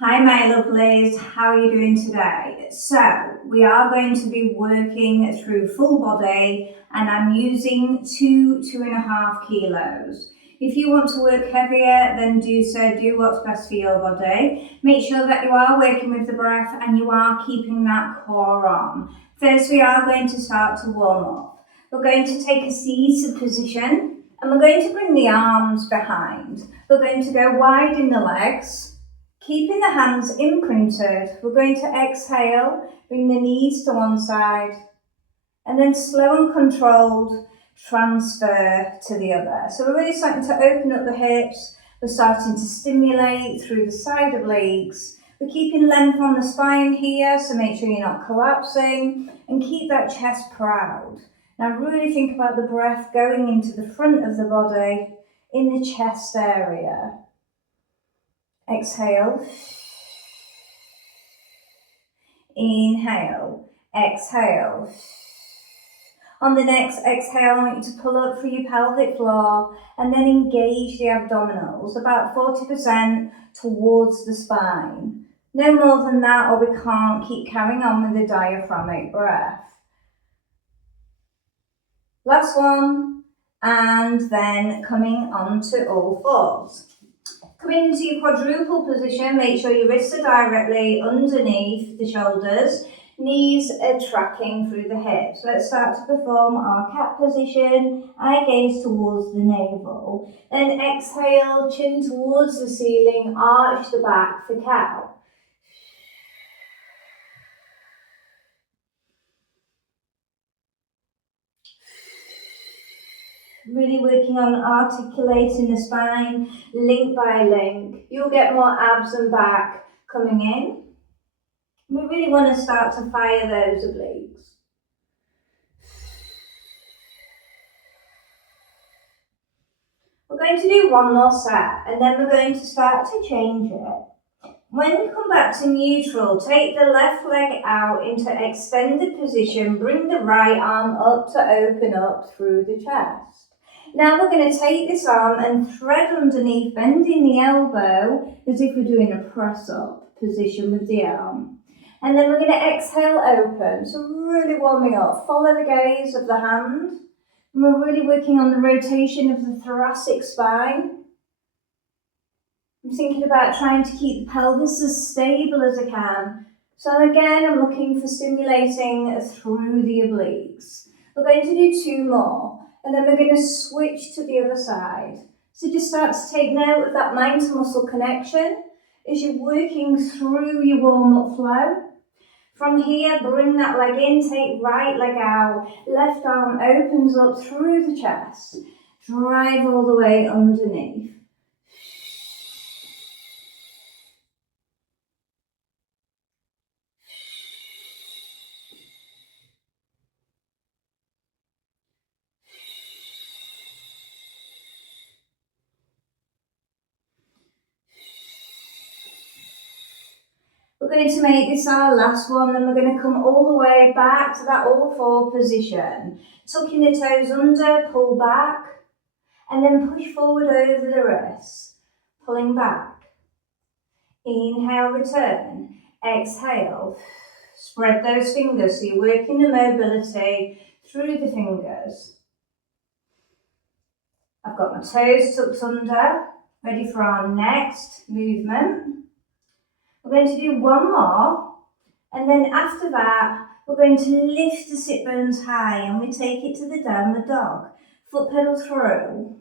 Hi my lovelies, how are you doing today? So we are going to be working through full body and I'm using 2.5 kilos. If you want to work heavier, then do so, do what's best for your body. Make sure that you are working with the breath and you are keeping that core on. First we are going to start to warm up. We're going to take a seated position and we're going to bring the arms behind. We're going to go wide in the legs. Keeping the hands imprinted, we're going to exhale, bring the knees to one side, and then slow and controlled transfer to the other. So we're really starting to open up the hips, we're starting to stimulate through the side obliques. We're keeping length on the spine here, so make sure you're not collapsing, and keep that chest proud. Now really think about the breath going into the front of the body, in the chest area. Exhale, inhale, exhale. On the next exhale, I want you to pull up through your pelvic floor and then engage the abdominals, about 40% towards the spine. No more than that or we can't keep carrying on with the diaphragmatic breath. Last one, and then coming onto all fours. Coming into your quadruple position, make sure your wrists are directly underneath the shoulders, knees are tracking through the hips. Let's start to perform our cat position, eye gaze towards the navel. Then exhale, chin towards the ceiling, arch the back for cow. Really working on articulating the spine, link by link. You'll get more abs and back coming in. We really want to start to fire those obliques. We're going to do one more set and then we're going to start to change it. When you come back to neutral, take the left leg out into extended position, bring the right arm up to open up through the chest. Now we're going to take this arm and thread underneath, bending the elbow as if we're doing a press-up position with the arm. And then we're going to exhale open, so really warming up. Follow the gaze of the hand. And we're really working on the rotation of the thoracic spine. I'm thinking about trying to keep the pelvis as stable as I can. So again, I'm looking for stimulating through the obliques. We're going to do two more. And then we're going to switch to the other side. So just start to take note of that mind to muscle connection as you're working through your warm-up flow. From here, bring that leg in, take right leg out, left arm opens up through the chest, drive all the way underneath. We're going to make this our last one, then we're going to come all the way back to that all four position. Tucking the toes under, pull back, and then push forward over the wrists, pulling back. Inhale, return. Exhale. Spread those fingers so you're working the mobility through the fingers. I've got my toes tucked under, ready for our next movement. We're going to do one more, and then after that, we're going to lift the sit bones high and we take it to the downward dog. Foot pedal through,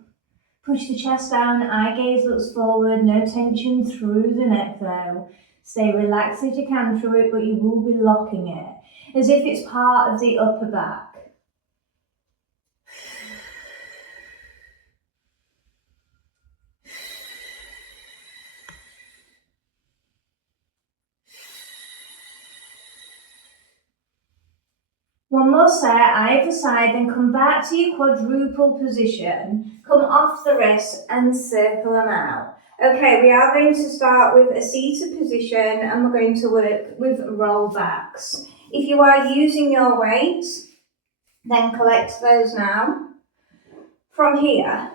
push the chest down, eye gaze looks forward, no tension through the neck though. Stay relaxed as you can through it, but you will be locking it, as if it's part of the upper back. One more set, either side, then come back to your quadruple position. Come off the wrist and circle them out. Okay, we are going to start with a seated position and we're going to work with roll backs. If you are using your weights, then collect those now. From here,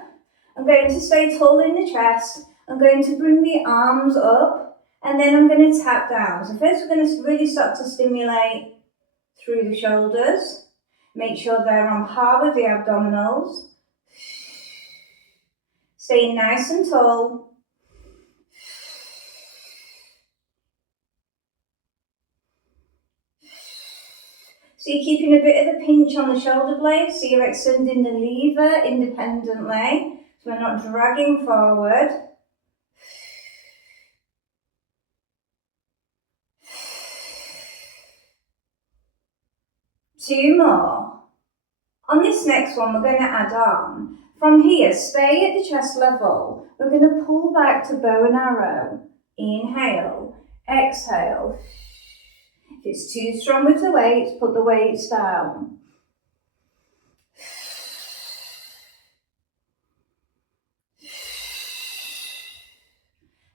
I'm going to stay tall in the chest. I'm going to bring the arms up And then I'm going to tap down. So first we're going to really start to stimulate through the shoulders. Make sure they're on par with the abdominals. Staying nice and tall. So you're keeping a bit of a pinch on the shoulder blades, so you're extending the lever independently, so we're not dragging forward. Two more. On this next one, we're going to add on. From here, stay at the chest level. We're going to pull back to bow and arrow. Inhale, exhale. If it's too strong with the weights, put the weights down.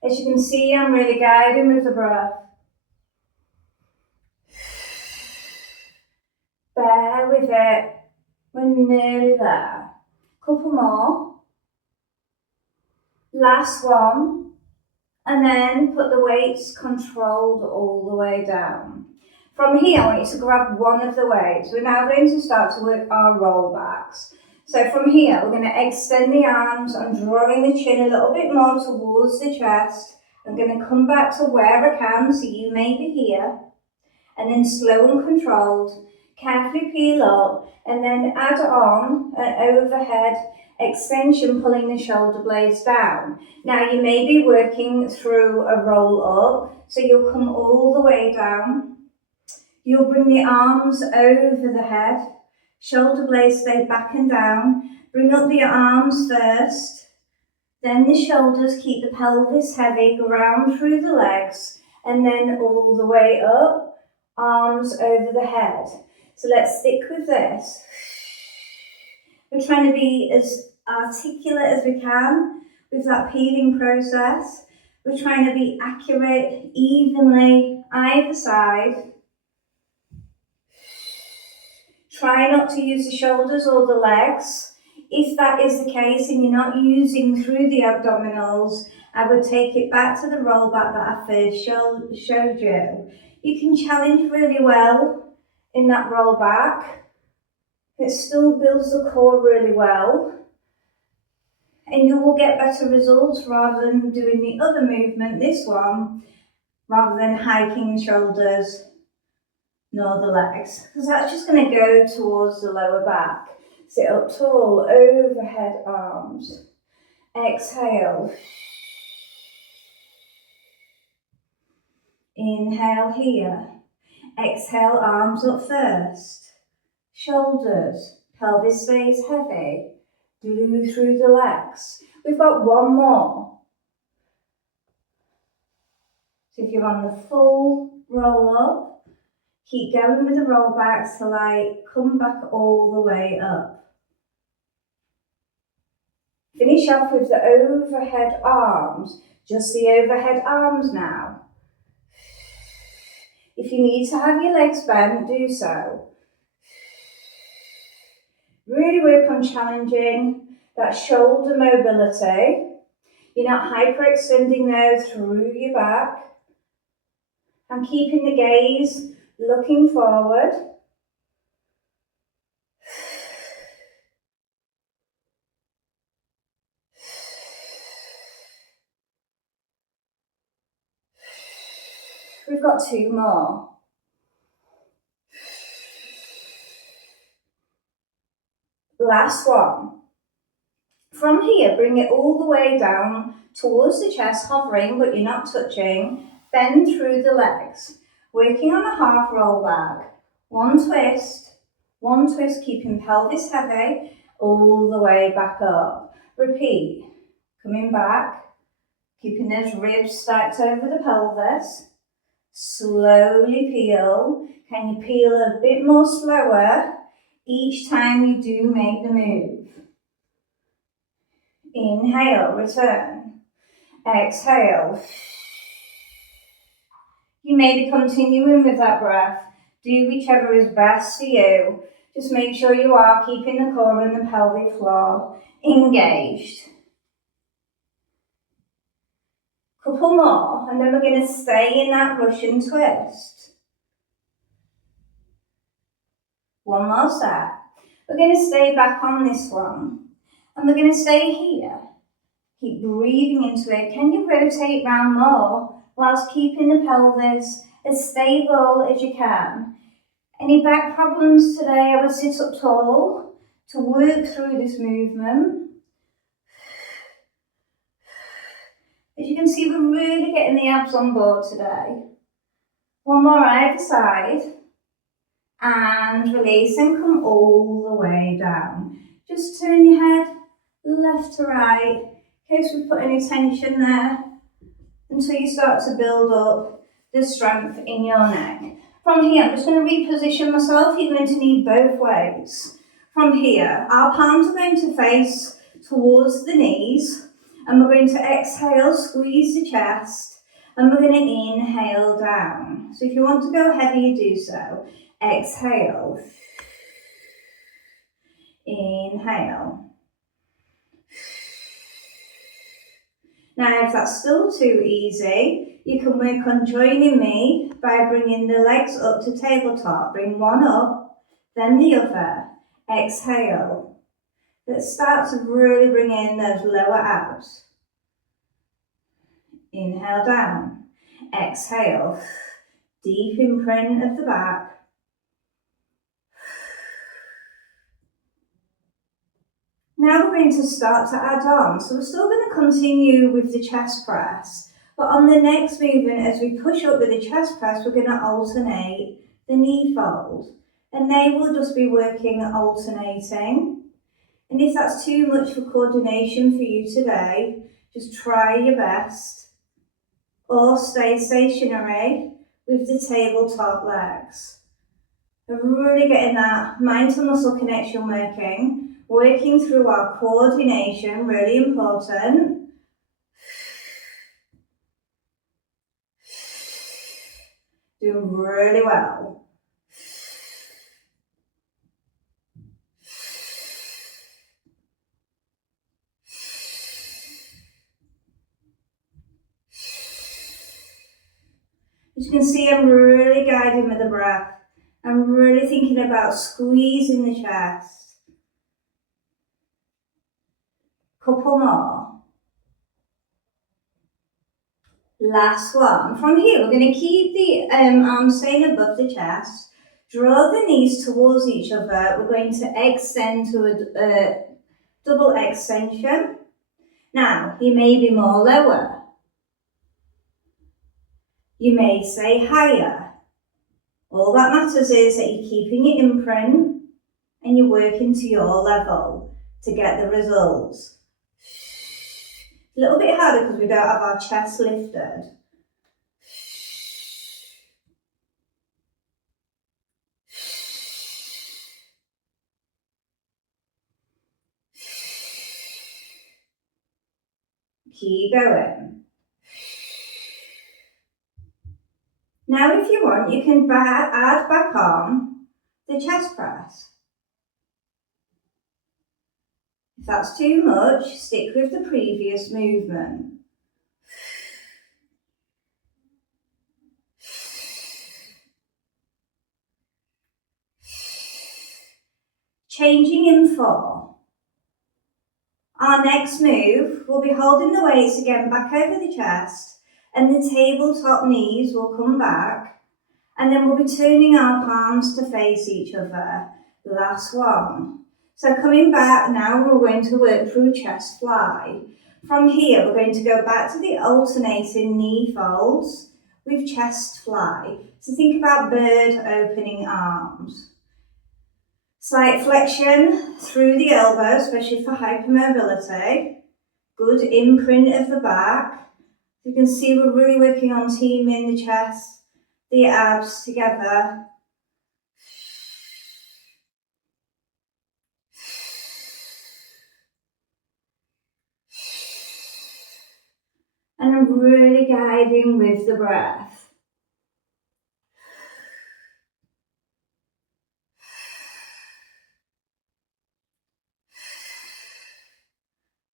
As you can see, I'm really guiding with the breath. Bear with it. We're nearly there. Couple more. Last one. And then put the weights controlled all the way down. From here, I want you to grab one of the weights. We're now going to start to work our rollbacks. So from here, we're going to extend the arms. I'm drawing the chin a little bit more towards the chest. I'm going to come back to where I can, so you may be here. And then slow and controlled. Carefully peel up and then add on an overhead extension, pulling the shoulder blades down. Now you may be working through a roll up, so you'll come all the way down. You'll bring the arms over the head, shoulder blades stay back and down. Bring up the arms first, then the shoulders, keep the pelvis heavy, ground through the legs, and then all the way up, arms over the head. So let's stick with this. We're trying to be as articulate as we can with that peeling process. We're trying to be accurate, evenly, either side. Try not to use the shoulders or the legs. If that is the case and you're not using through the abdominals, I would take it back to the roll back that I first showed you. You can challenge really well in that roll back. It still builds the core really well, and you will get better results rather than doing the other movement, this one, rather than hiking the shoulders nor the legs, because that's just going to go towards the lower back. Sit up tall, overhead arms. Exhale. Inhale here. Exhale, arms up first. Shoulders, pelvis stays heavy. Glue through the legs. We've got one more. So if you're on the full roll up, keep going with the roll backs till I come back all the way up. Finish off with the overhead arms, just the overhead arms now. If you need to have your legs bent, do so. Really work on challenging that shoulder mobility. You're not hyperextending now through your back. And keeping the gaze looking forward. We've got two more. Last one. From here, bring it all the way down towards the chest, hovering, but you're not touching. Bend through the legs. Working on a half roll back. One twist, keeping pelvis heavy, all the way back up. Repeat. Coming back, keeping those ribs stacked over the pelvis. Slowly peel. Can you peel a bit more slower each time you do make the move? Inhale, return. Exhale. You may be continuing with that breath. Do whichever is best for you. Just make sure you are keeping the core and the pelvic floor engaged. Couple more, and then we're going to stay in that Russian twist. One more set. We're going to stay back on this one, and we're going to stay here. Keep breathing into it. Can you rotate round more whilst keeping the pelvis as stable as you can? Any back problems today? I would sit up tall to work through this movement. As you can see, we're really getting the abs on board today. One more either side. And release and come all the way down. Just turn your head left to right in case we put any tension there until you start to build up the strength in your neck. From here, I'm just going to reposition myself. You're going to need both ways. From here, our palms are going to face towards the knees, and we're going to exhale, squeeze the chest, and we're going to inhale down. So if you want to go heavier, do so. Exhale. Inhale. Now, if that's still too easy, you can work on joining me by bringing the legs up to tabletop. Bring one up, then the other. Exhale. Let's start to really bring in those lower abs. Inhale down. Exhale. Deep imprint of the back. Now we're going to start to add on. So we're still going to continue with the chest press, but on the next movement, as we push up with the chest press, we're going to alternate the knee fold, and they will just be working alternating. And if that's too much for coordination for you today, just try your best, or stay stationary with the tabletop legs. We're really getting that mind to muscle connection working through our coordination, really important. Doing really well. As you can see, I'm really guiding with the breath. I'm really thinking about squeezing the chest. Couple more. Last one. From here, we're going to keep the arms staying above the chest. Draw the knees towards each other. We're going to extend to a double extension. Now, you may be more lower. You may stay higher. All that matters is that you're keeping your imprint and you're working to your level to get the results. A little bit harder because we don't have our chest lifted. Keep going. Now if you want, you can add back on the chest press. If that's too much, stick with the previous movement. Changing in 4. Our next move, we'll be holding the weights again back over the chest, and the tabletop knees will come back, and then we'll be turning our palms to face each other. Last one. So coming back, now we're going to work through chest fly. From here, we're going to go back to the alternating knee folds with chest fly. So think about bird opening arms. Slight flexion through the elbow, especially for hypermobility. Good imprint of the back. You can see we're really working on teaming the chest, the abs together. And I'm really guiding with the breath.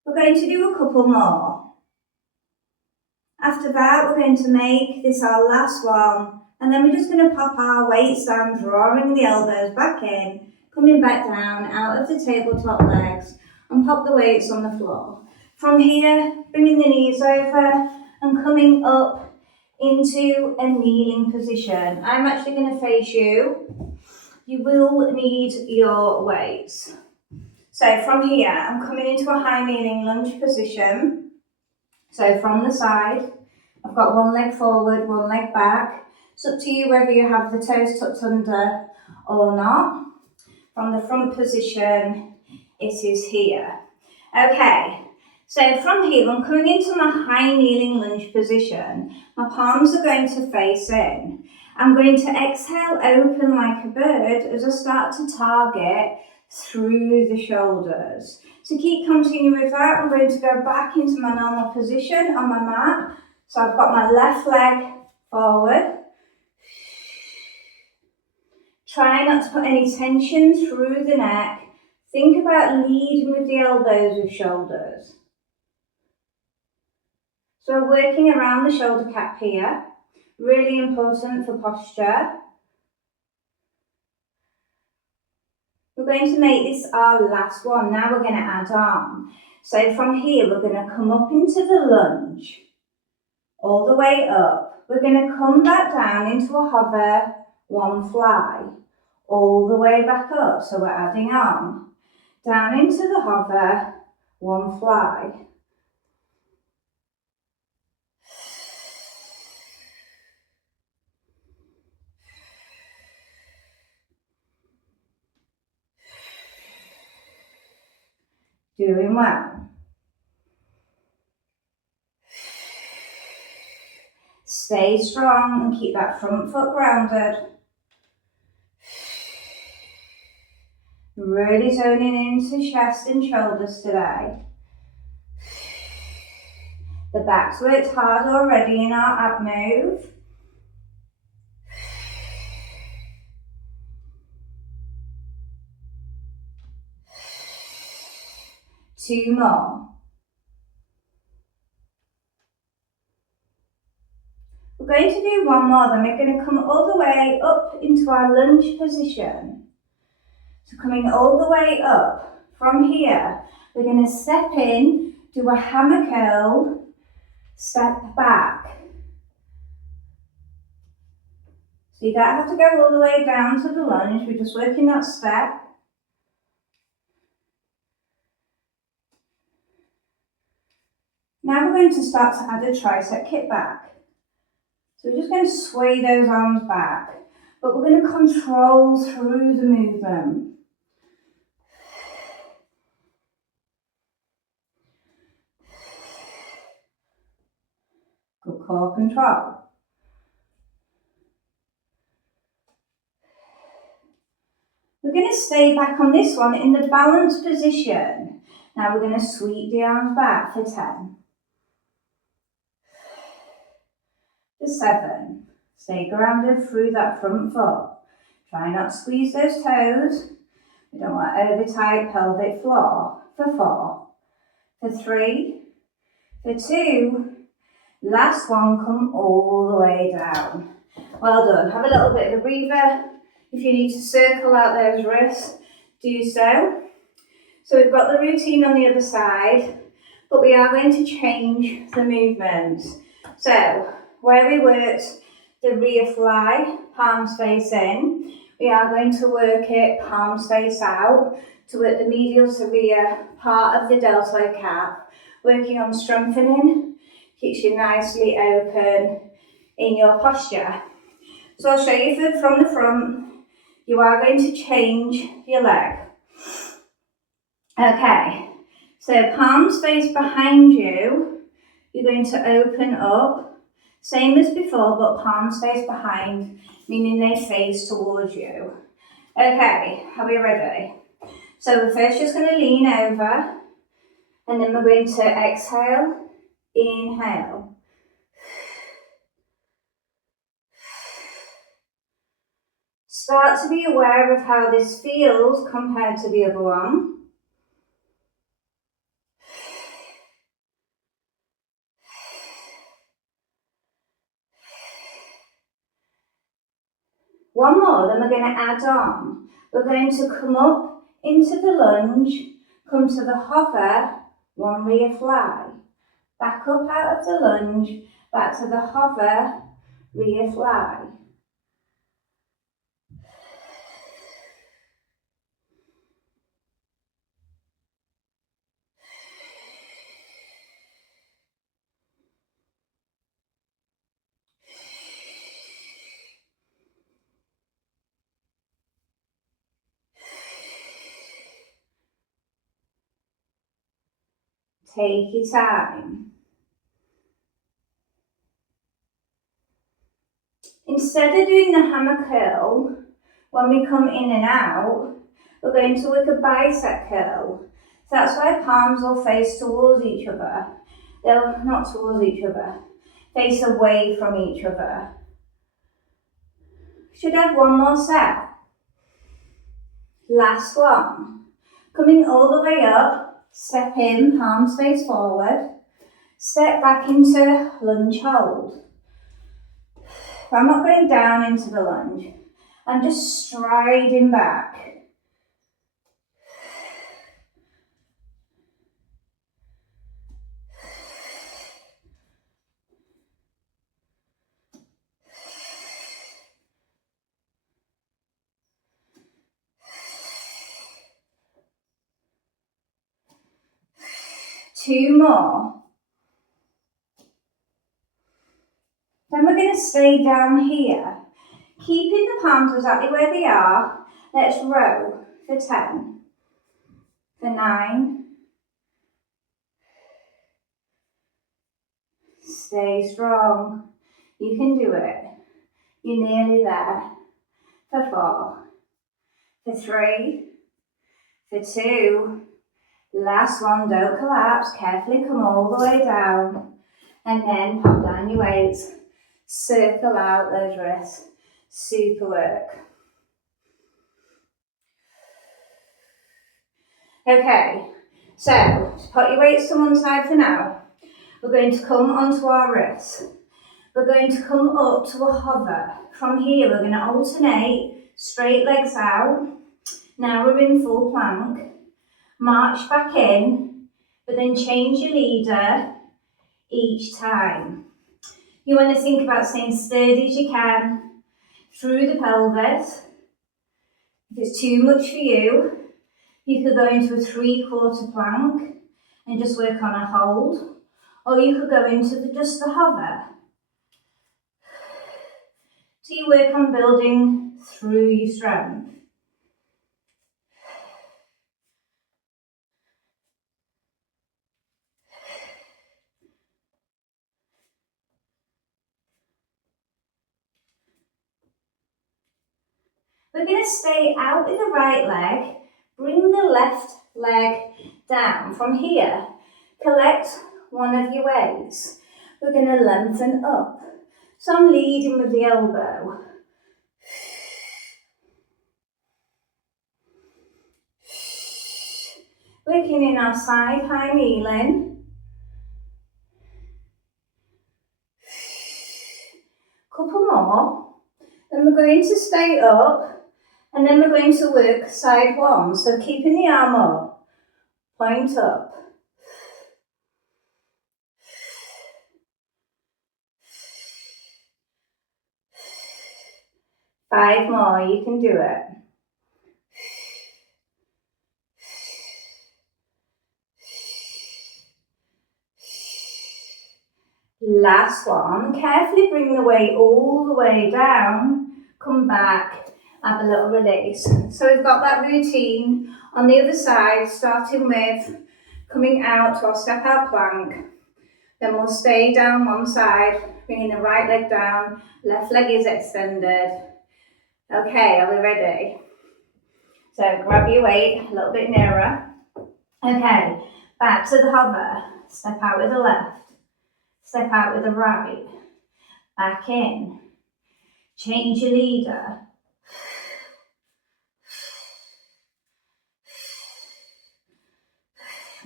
We're going to do a couple more. After that, we're going to make this our last one, and then we're just going to pop our weights down, drawing the elbows back in, coming back down out of the tabletop legs, and pop the weights on the floor. From here, bringing the knees over and coming up into a kneeling position. I'm actually going to face you. You will need your weights. So from here, I'm coming into a high kneeling lunge position. So from the side, I've got one leg forward, one leg back. It's up to you whether you have the toes tucked under or not. From the front position, it is here. Okay, so from here, I'm coming into my high kneeling lunge position. My palms are going to face in. I'm going to exhale open like a bird as I start to target through the shoulders. So keep continuing with that. I'm going to go back into my normal position on my mat. So I've got my left leg forward. Try not to put any tension through the neck. Think about leading with the elbows with shoulders. So we're working around the shoulder cap here. Really important for posture. We're going to make this our last one. Now we're going to add on. So from here, we're going to come up into the lunge, all the way up. We're going to come back down into a hover, one fly, all the way back up. So we're adding on. Down into the hover, one fly. Doing well. Stay strong and keep that front foot grounded. Really zoning into chest and shoulders today. The back's worked hard already in our ab move. Two more. We're going to do one more, then we're going to come all the way up into our lunge position. So coming all the way up, from here, we're going to step in, do a hammer curl, step back. So you don't have to go all the way down to the lunge, we're just working that step. Now we're going to start to add a tricep kick back. So we're just going to sway those arms back, but we're going to control through the movement. Good core control. We're going to stay back on this one in the balanced position. Now we're going to sweep the arms back for 10. For 7. Stay grounded through that front foot. Try not to squeeze those toes. We don't want over tight pelvic floor. For 4. For 3. For 2. Last one, come all the way down. Well done. Have a little bit of a breather. If you need to circle out those wrists, do so. So we've got the routine on the other side, but we are going to change the movement. So where we worked the rear fly, palms face in, we are going to work it palms face out to work the medial to rear part of the deltoid calf, working on strengthening, keeps you nicely open in your posture. So I'll show you from the front. You are going to change your leg. Okay, so palms face behind you. You're going to open up. Same as before, but palms face behind, meaning they face towards you. Okay, are we ready? So we're first just going to lean over, and then we're going to exhale, inhale. Start to be aware of how this feels compared to the other one. One more, then we're going to add on. We're going to come up into the lunge, come to the hover, one rear fly. Back up out of the lunge, back to the hover, rear fly. Take your time. Instead of doing the hammer curl, when we come in and out, we're going to work a bicep curl. So that's why palms will face towards each other. They'll not towards each other, face away from each other. Should have one more set. Last one. Coming all the way up, step in, palms face forward. Step back into lunge hold. I'm not going down into the lunge. I'm just striding back. Two more. Then we're going to stay down here. Keeping the palms exactly where they are, let's row for 10, for 9. Stay strong. You can do it. You're nearly there. For 4, for 3, for 2. Last one, don't collapse. Carefully come all the way down. And then pop down your weights. Circle out those wrists. Super work. Okay, so put your weights to one side for now. We're going to come onto our wrists. We're going to come up to a hover. From here, we're going to alternate straight legs out. Now we're in full plank. March back in, but then change your leader each time. You want to think about staying sturdy as you can through the pelvis. If it's too much for you, you could go into a 3/4 plank and just work on a hold, or you could go into just the hover. So you work on building through your strength. We're going to stay out with the right leg, bring the left leg down. From here, collect one of your weights. We're going to lengthen up. So I'm leading with the elbow. Working in our side high kneeling. Couple more. Then we're going to stay up. And then we're going to work side one. So keeping the arm up, point up. Five more, you can do it. Last one, carefully bring the weight all the way down, come back, have a little release. So we've got that routine on the other side, starting with coming out to our step out plank. Then we'll stay down one side, bringing the right leg down, left leg is extended. Okay, are we ready? So grab your weight a little bit nearer. Okay, back to the hover, step out with the left. Step out with the right, back in, change your leader.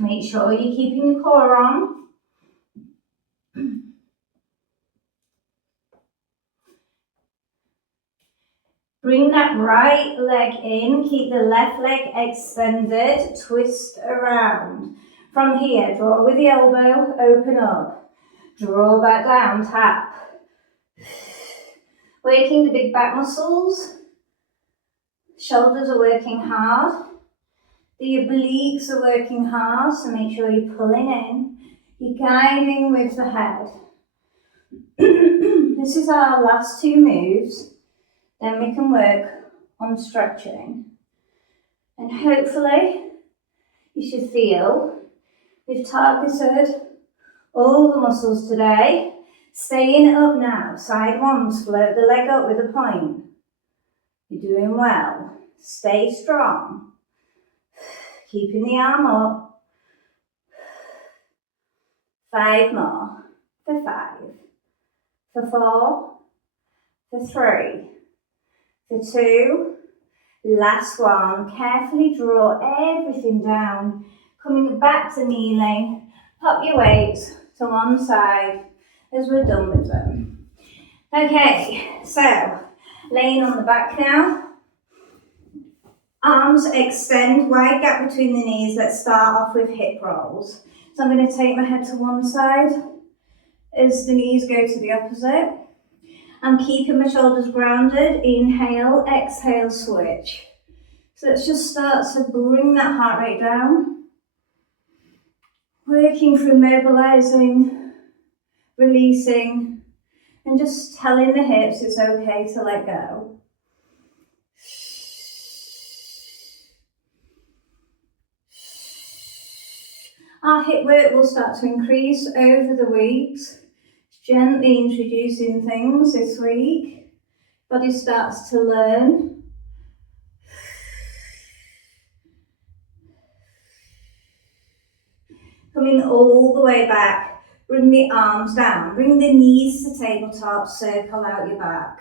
Make sure you're keeping your core on. Bring that right leg in, keep the left leg extended, twist around. From here, draw with the elbow, open up. Draw back down, tap. Working the big back muscles. Shoulders are working hard. The obliques are working hard, so make sure you're pulling in. You're guiding with the head. This is our last two moves. Then we can work on stretching. And hopefully, you should feel we've targeted all the muscles today. Staying up now, side ones, float the leg up with a point. You're doing well. Stay strong. Keeping the arm up. 5 more. For 5. For 4. For 3. For 2. Last one. Carefully draw everything down. Coming back to kneeling. Pop your weights to one side as we're done with them. Okay, so laying on the back now. Arms extend, wide gap between the knees. Let's start off with hip rolls. So I'm going to take my head to one side as the knees go to the opposite. I'm keeping my shoulders grounded. Inhale, exhale, switch. So let's just start to bring that heart rate down. Working through mobilizing, releasing, and just telling the hips it's okay to let go. Our hip work will start to increase over the weeks. Gently introducing things this week. Body starts to learn. Coming all the way back. Bring the arms down. Bring the knees to tabletop. Circle out your back.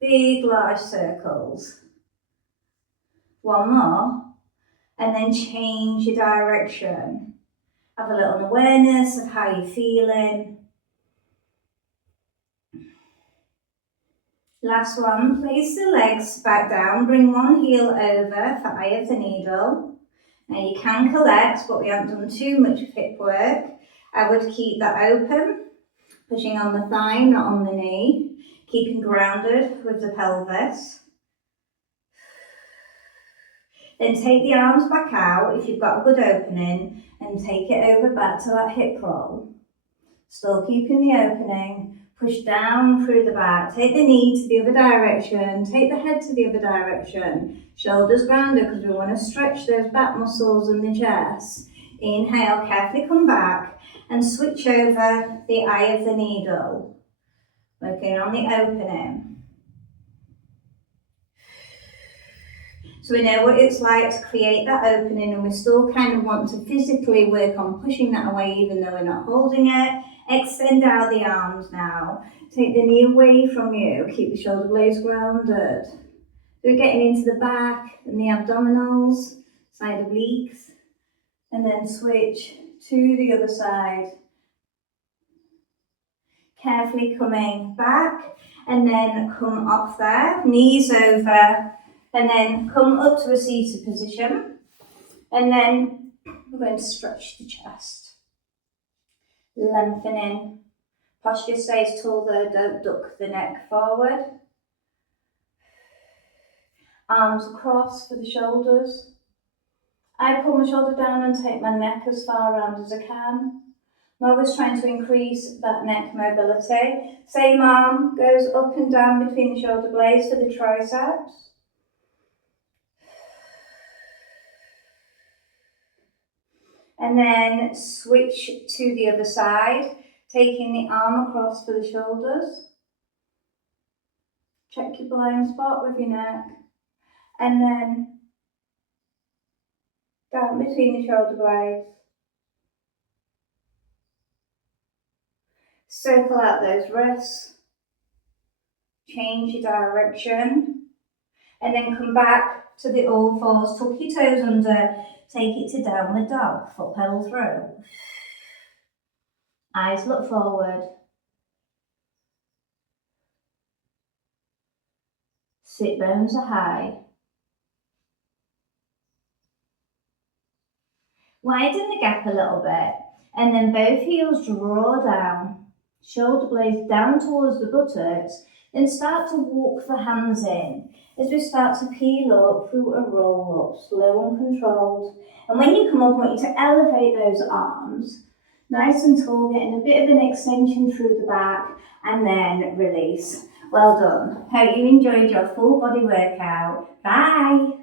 Big, large circles. One more. And then change your direction. Have a little awareness of how you're feeling. Last one, place the legs back down. Bring one heel over for eye of the needle. Now you can collect, but we haven't done too much hip work. I would keep that open, pushing on the thigh, not on the knee. Keeping grounded with the pelvis. Then take the arms back out if you've got a good opening and take it over back to that hip roll. Still keeping the opening. Push down through the back. Take the knee to the other direction. Take the head to the other direction. Shoulders grounded because we want to stretch those back muscles in the chest. Inhale, carefully come back and switch over the eye of the needle. Working on the opening. So we know what it's like to create that opening, and we still kind of want to physically work on pushing that away even though we're not holding it. Extend out the arms now. Take the knee away from you. Keep the shoulder blades grounded. So we're getting into the back and the abdominals, side obliques, and then switch to the other side. Carefully coming back and then come off there, knees over, and then come up to a seated position. And then we're going to stretch the chest. Lengthening. Posture stays tall though, don't duck the neck forward. Arms across for the shoulders. I pull my shoulder down and take my neck as far around as I can. I'm always trying to increase that neck mobility. Same arm goes up and down between the shoulder blades for the triceps. And then switch to the other side, taking the arm across for the shoulders. Check your blind spot with your neck. And then down between the shoulder blades. Circle out those wrists. Change your direction. And then come back to the all fours. Tuck your toes under. Take it to downward dog. Foot pedal through. Eyes look forward. Sit bones are high. Widen the gap a little bit, and then both heels draw down. Shoulder blades down towards the buttocks, then start to walk the hands in as we start to peel up through a roll up, slow and controlled. And when you come up, I want you to elevate those arms, nice and tall, getting a bit of an extension through the back, and then release. Well done. Hope you enjoyed your full body workout. Bye.